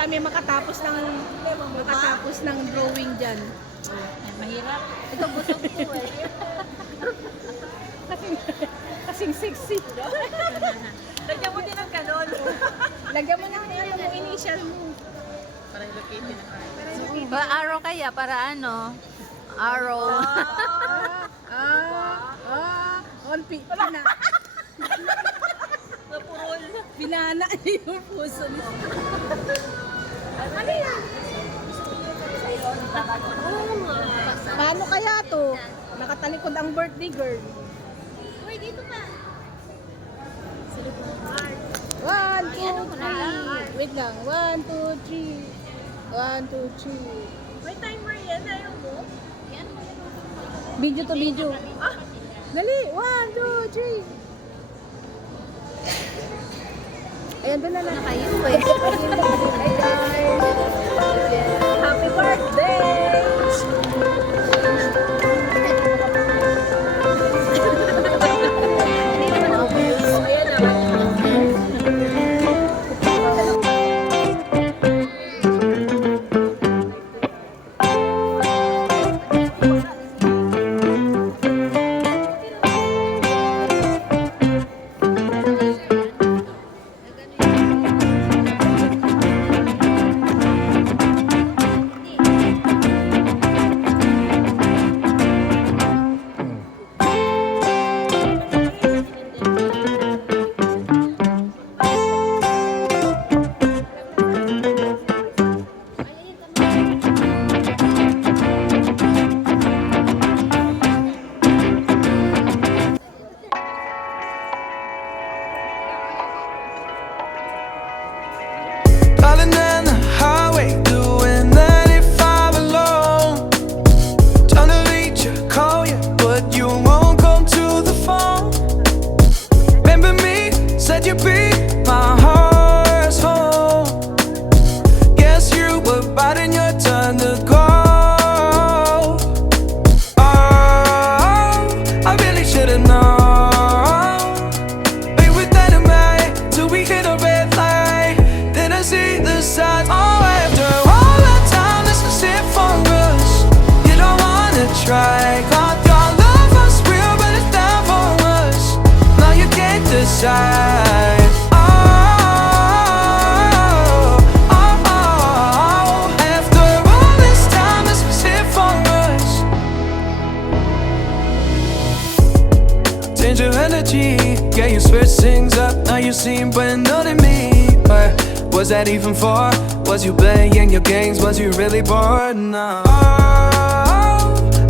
kami makatapos ng drawing dyan. Mahirap. Ito busog ko eh. Kasing sexy. Lagyan mo din ng kanon. Lagyan mo ng initial mo. Para located na Arrow kaya para ano? Arrow. On pina. Napurol. Pinana yung puso niya. Ano yan? Paano kaya to? Nakatalikod ang birthday girl. Uy, dito pa. 1, 2, 3. Wait lang. 1, 2, 3. 1, 2, 3. May timer yan. Ayaw mo? Video to video. Dali. 1, 2, 3. Ayan, doon na lang. Kayo eh. Happy birthday! Darling, down the highway, doing 95 alone. Trying to reach you, call you, but you won't come to the phone. Remember me, said you'd be my heart's home. Guess you were biding your turn to go. Oh, I really should've known. We were dynamite till we hit a red light. Then I see the signs. Oh, after all that time, this is it for us. You don't wanna try. Thought your love was real, but it's not for us. Now you can't decide. After all this time, this is it for us. Change your energy, yeah, you switch things up. Now you seem brand new to me. But was that even for? Was you playing your games? Was you really bored? No.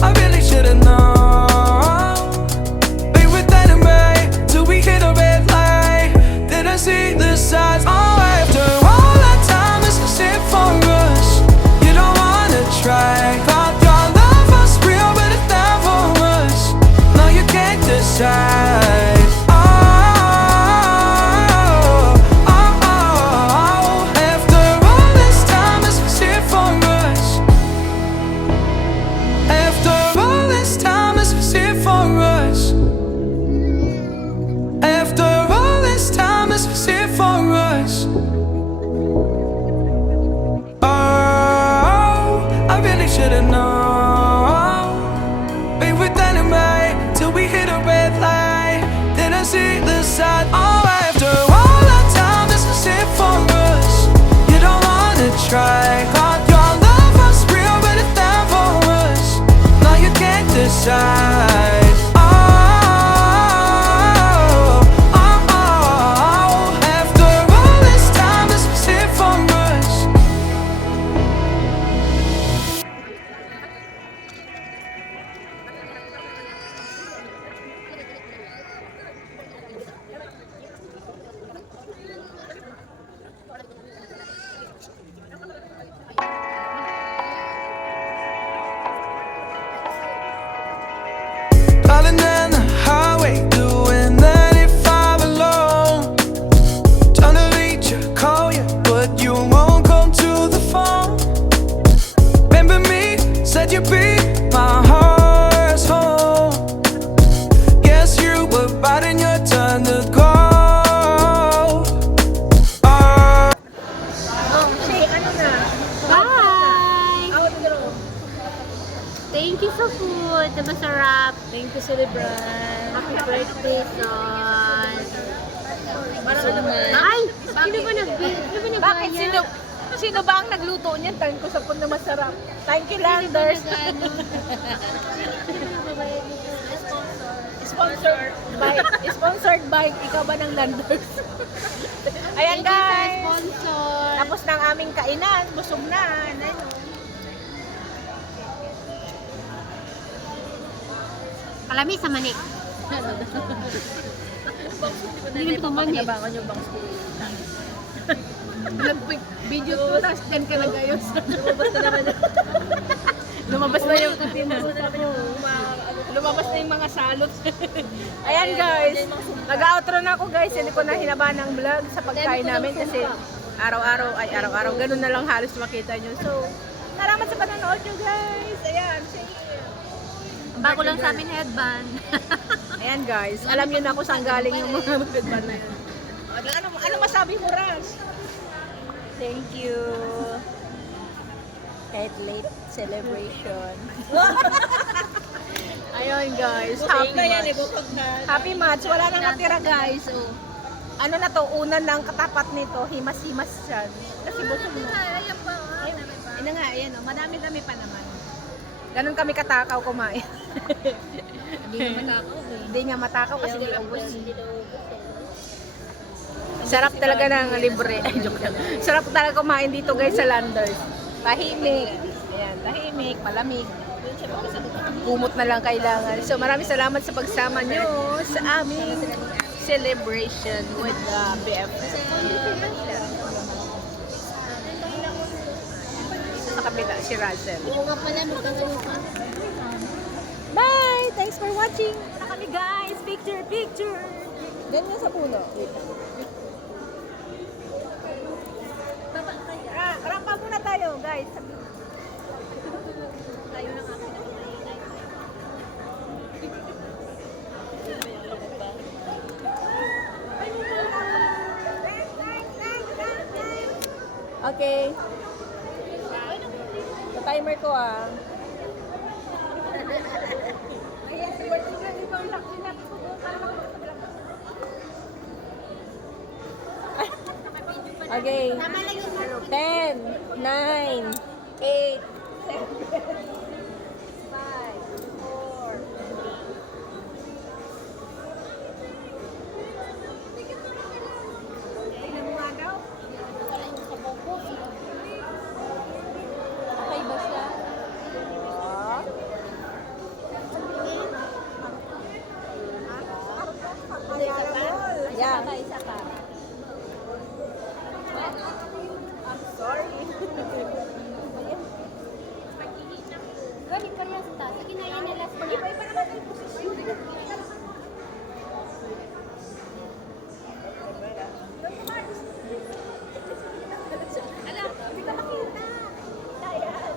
I really should've known. We were dynamite till we hit a red light. Then I see the signs. Oh, after all that time, this is it for us. You don't wanna try. Thought your love was real, but it's not for us. No, you can't decide. After all this time, this is it for us. After all this time, this is it for us. After all this time, this is it for us. Oh, I really should've known. We were dynamite till we hit a red light. Then I see the sign. Oh, after all that time, this is it for us. You don't wanna try. Thought your love was real, but it's not for us. Now you can't decide. After all this time, this is it for us. celebrant. Happy birthday, son. Ay! Sino ba nag-bigay? Bakit? Sino ba ang nagluto niyan? Tain ko sa na masarap. Thank you, Landers. Sponsored by ikaw ba ng Landers? Ayan guys. Sponsor. Tapos ng aming kainan, busog na. Ayun. Kalami sa manik. Hindi ko man eh. Kinabangan yung bangs ko. Video to, tapos dyan ka nag-ayos. Lumabas na yung Lumabas na yung mga salot. Ayan guys, nag-outro na ako guys. Hindi ko na hinaba ng vlog sa pagkain namin kasi araw-araw, ganun na lang halos makita nyo. So, salamat sa panonood nyo guys. Ayan, Bago lang sa amin headband. ayan guys, alam nyo na kung saan galing yung mga magandang na yan. Ano masabi mo, Ras? Thank you. Kahit late celebration. Ayun guys, happy match. Happy match, wala nang natira guys. So, ano na to, unan ng katapat nito, himas-himas siya. Kasi busog na. Ayun nga, ayan o, madami-dami pa naman. Ganon kami katakaw kumain. Hindi nga matakaw kasi di ubos. Sarap talaga ng libre. Ay, joke lang. Sarap talaga kumain dito guys sa Landers. Tahimik. Ayan, tahimik, malamig. Kumot na lang kailangan. So maraming salamat sa pagsama nyo sa aming celebration with the BF. Sa kapila, si Russell. Oo nga pala, magkakaroon ka. Bye! Thanks for watching! Na kami guys! Picture! Ganyan sa puno. Wait lang. Rampa muna tayo guys. Tayo na nga. Okay. Sa timer ko ah. Okay. 10, 9, 8, 7, 5, 4, 'Tingnan mo nga daw. Okay ba siya? Yeah. Isa pa. Sorry. Galing ka rin sa taas. Kinaya nila sa niya. Iba naman yung posisyon. Alam, hindi ka makita. Ayan.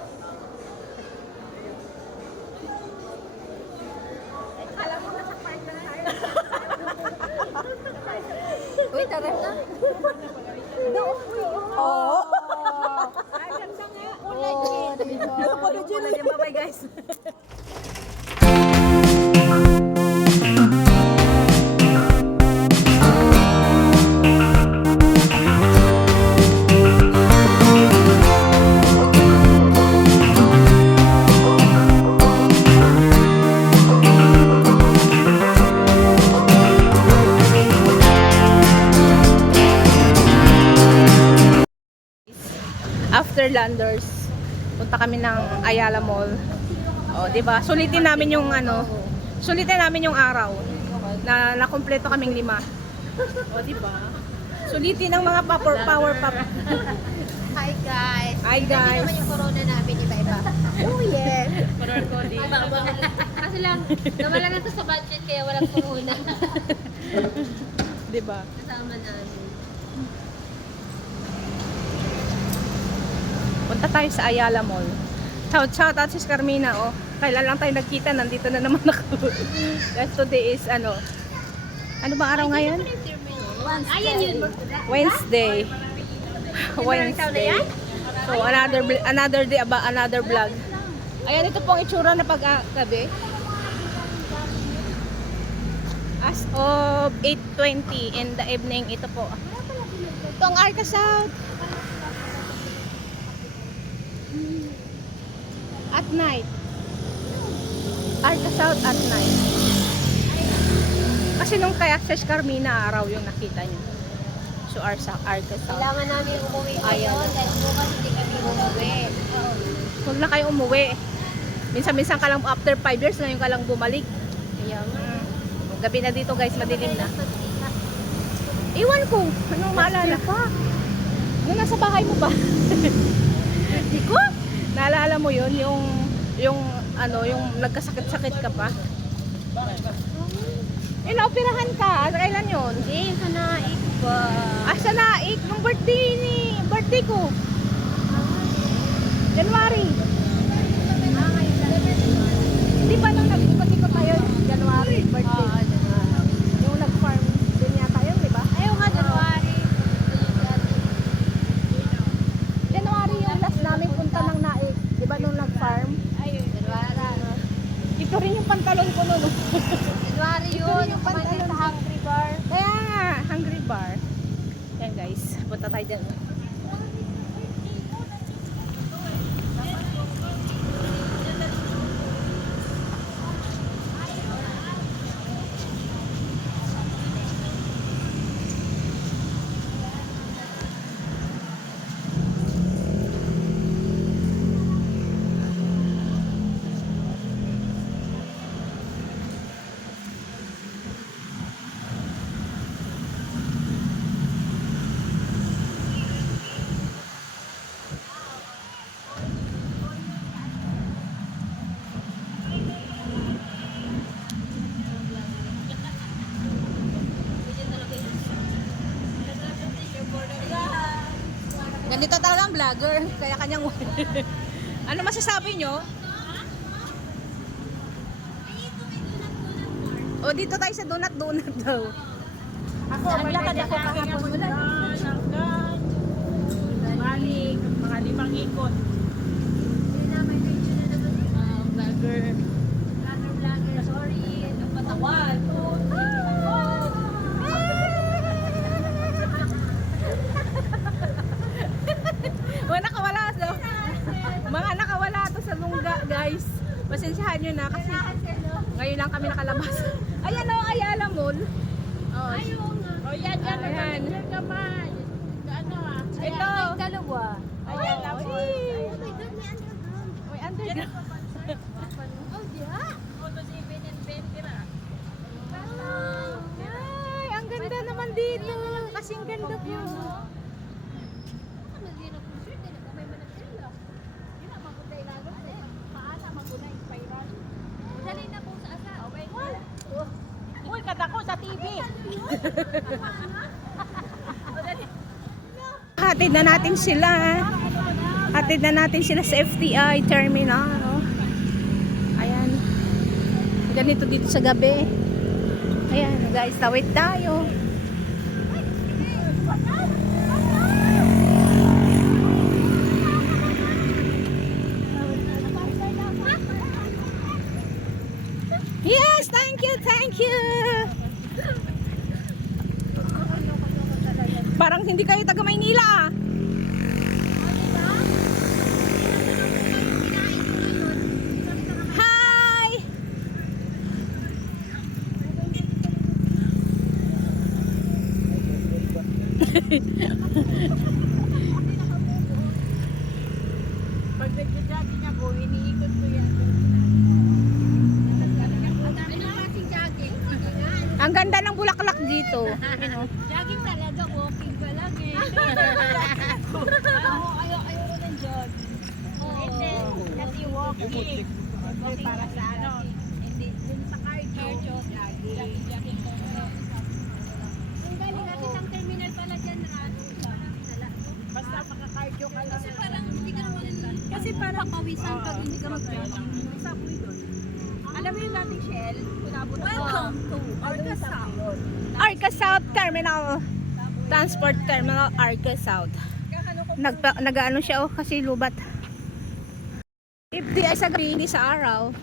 Alam mo, nasa park na tayo. Uy, tara na. Oo. Ay, ganda nga. Ulay. Bye-bye guys. After Landers, punta kami ng Ayala Mall. O, 'di ba? Sulitin namin yung araw na nakumpleto kaming 5. O, 'di ba? Sulitin ng mga power pop. Hi guys. Hi guys. Naman yung corona namin iba-iba. Oh, yes. Kasi lang, nawala na to sa budget kaya walang corona. 'Di ba? Kasama namin. Punta tayo sa Ayala Mall. Shout out si Carmina, oh. Kailan lang tayo nagkita, nandito na naman ako. Guys, today is ano bang araw ngayon? Ayan yun. Wednesday. Wednesday. So another day about another vlog. Ayan, ito pong itsura na paggabi. As of 8:20 in the evening, ito po. Ito ang Arca South. At night. Arca South at night. Kasi nung kaya sa Carmina araw yung nakita niyo. So Arca South. Kailangan namin umuwi Ayan. ngayon dahil bukas hindi kami umuwi. Huwag na kayo umuwi. Minsan-minsan ka lang after 5 years ngayon ka lang bumalik. Ayan. Gabi na dito guys, madilim na. Iwan ko. Anong maalala? Yung nasa bahay mo ba? Hindi ko. Naalala mo yun? Yung nagkasakit-sakit ka pa? Inaoperahan ka. Kailan yun? Hindi, sa naik ba? Sa naik. Nung birthday ko. January. Hindi ba nung nag-ikot-ikot tayo? January, birthday. Yung nag-farm din yata yun, di ba? Ayaw nga, January. January yung last namin punta ng naik. Di ba nung nag-farm? Ayun, January. Ito rin yung pantalon ko nun. January yun, yung pantalon sa Hungry Bar. Kaya nga, Hungry Bar. Yan guys, punta tayo dyan. Ganito talagang vlogger, kaya kanyang ano masasabi nyo? O dito tayo sa donut daw. Ako, maglakad ako kahapon. Wala. Balik, mga 5 ikot. Vlogger. Vlogger, sorry. Nagpatawan. Mga nakawala to sa lungga guys. Pasensyahan nyo na kasi ngayon lang kami nakalabas. Ayan o, Ayala Mall. Ayaw nga. O yan, yan. Ayan. Yan ka man. Ano ah? Ito. Ay, dalawa. Ayan lang po. Oh my God, may underground. May underground. Oh, diha. Photos even and Vendira. Ay, ang ganda naman dito. Kasing ganda po. Ano din ako sure, din ako may managtila. Hindi na mabuday lalo. Paana, mabuday, spiral. Dali na po sa asa. Okay. Uy, kadako sa TV. Hatid na natin sila. Hatid na natin sila sa FTI terminal. Ayan. Ganito dito sa gabi. Ayan guys, tawid tayo. Yes, thank you, thank you. Parang hindi kayo taga Maynila ah. Hi! Pag nagja-jogging ako, iniikot ko yan. Ang ganda ng bulaklak dito. Ano? Jogging talaga, walking pa lang eh. Ayaw ko ng jogging. Kasi walking. Para sa ano, hindi, dun sa cardio, jogging ko. Yung galing natin ng terminal pala dyan na ano, Basta maka-cardio ka lang. kasi parang hindi ka naman, kasi parang pawisan pag hindi ka mag-jogging. Saboy doon. Alam mo yung dating Shell? Welcome to Arca South. Arca South Terminal. Transport Terminal Arca South. Nag-ano siya oh, kasi lubat. If di ay sa gabi, hindi sa araw.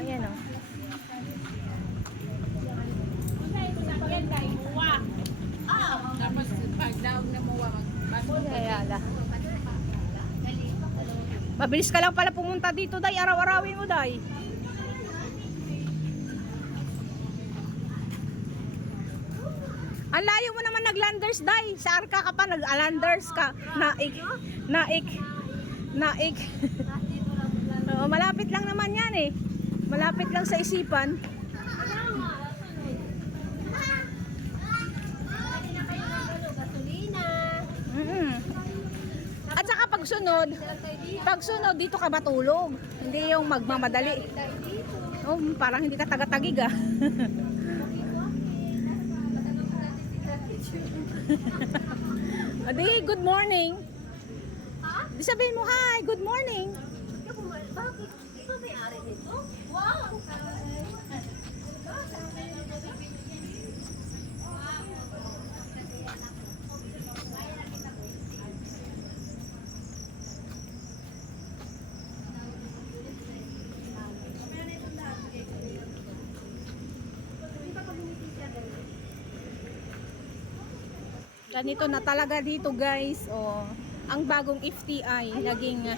Ayan oh. yan, dahil muwa. Tapos pag daog na muwa, Ayala. Mabilis ka lang pala pumunta dito, Day. Araw-arawin mo, Day. Ang layo mo naman naglanders, Day. Sa Arca ka pa, nag-landers ka. Naik. Oo, malapit lang naman yan eh. Malapit lang sa isipan. Mm. At saka pagsunod dito ka matulog. Hindi yung magmamadali. Oh, parang hindi ka taga-tagig ah. Adi, good morning. Di sabihin mo, hi, good morning. Bakit? Ikaw may-ari nito? Wow! Ganito na talaga dito, guys. Oh, ang bagong FTI naging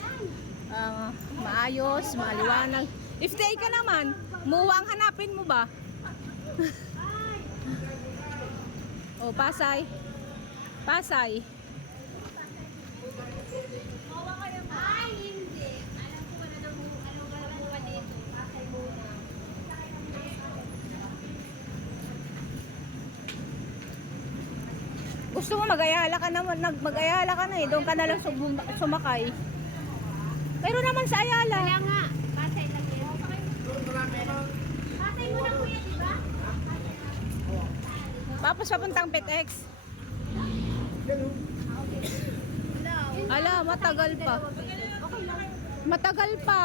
maayos, maliwanag. FTI ka naman, muwang hanapin mo ba? Oh, Pasay. Pasay. Ay, hindi. Alam ko wala nang anong buwa dito. Pasay muna. Gusto mo mag-ayala ka naman, mag-ayala ka na eh. Doon ka na lang sumakay. Pero naman sa Ayala. Kaya nga, Pasay lang yun. Pasay muna kuya, di ba? Tapos papuntang PetX. Ala, matagal pa. Matagal pa.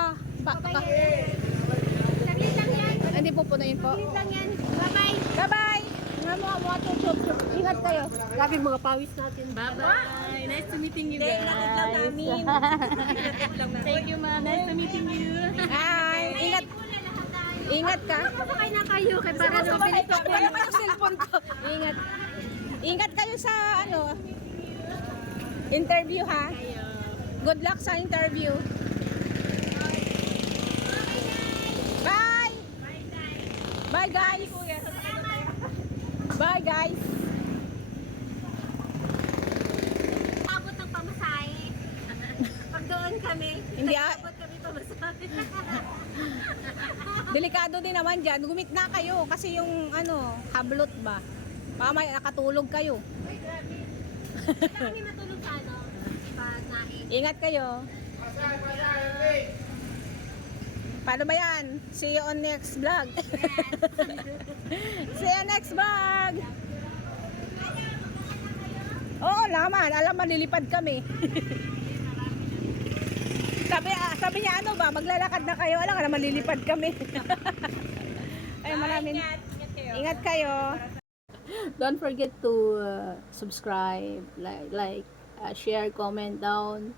Saglit lang yan. Hindi pupunuin po. Saglit lang yan. Bye-bye. Bye-bye! Nga mo, chup. Ingat kayo. grabe mga pawis natin. Bye-bye. Nice to meeting you guys. Thank you, ma. Nice to meeting you. Hi! Ingat. Ingat ka. Sabay na kayo kay para Para sa sa Wala pa yung cellphone ko. Ingat. Ingat kayo sa interview ha. Good luck sa interview. Bye! Bye guys! Bye guys! abot ng pamasahe. Pag doon kami, Hindi abot kami pamasahe. delikado din naman dyan. Gumit na kayo kasi yung hablot ba. Baka may nakatulog kayo. Kami matulog sa nain. Ingat kayo. Paano ba yan? See you on next vlog. See you next vlog. Oo naman. Alam, malilipad kami. sabi niya maglalakad na kayo. Alam ka na, malilipad kami. Ay, maraming. Ingat kayo. Don't forget to subscribe, like, share, comment down.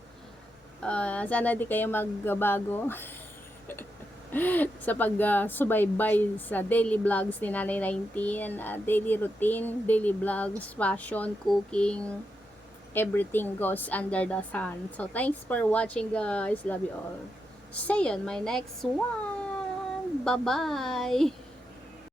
Sana di kayo magbago sa pag-subaybay sa daily vlogs ni Nanay 19, daily routine, daily vlogs, fashion, cooking, everything goes under the sun. So thanks for watching, guys. Love you all. See you on my next one. Bye bye.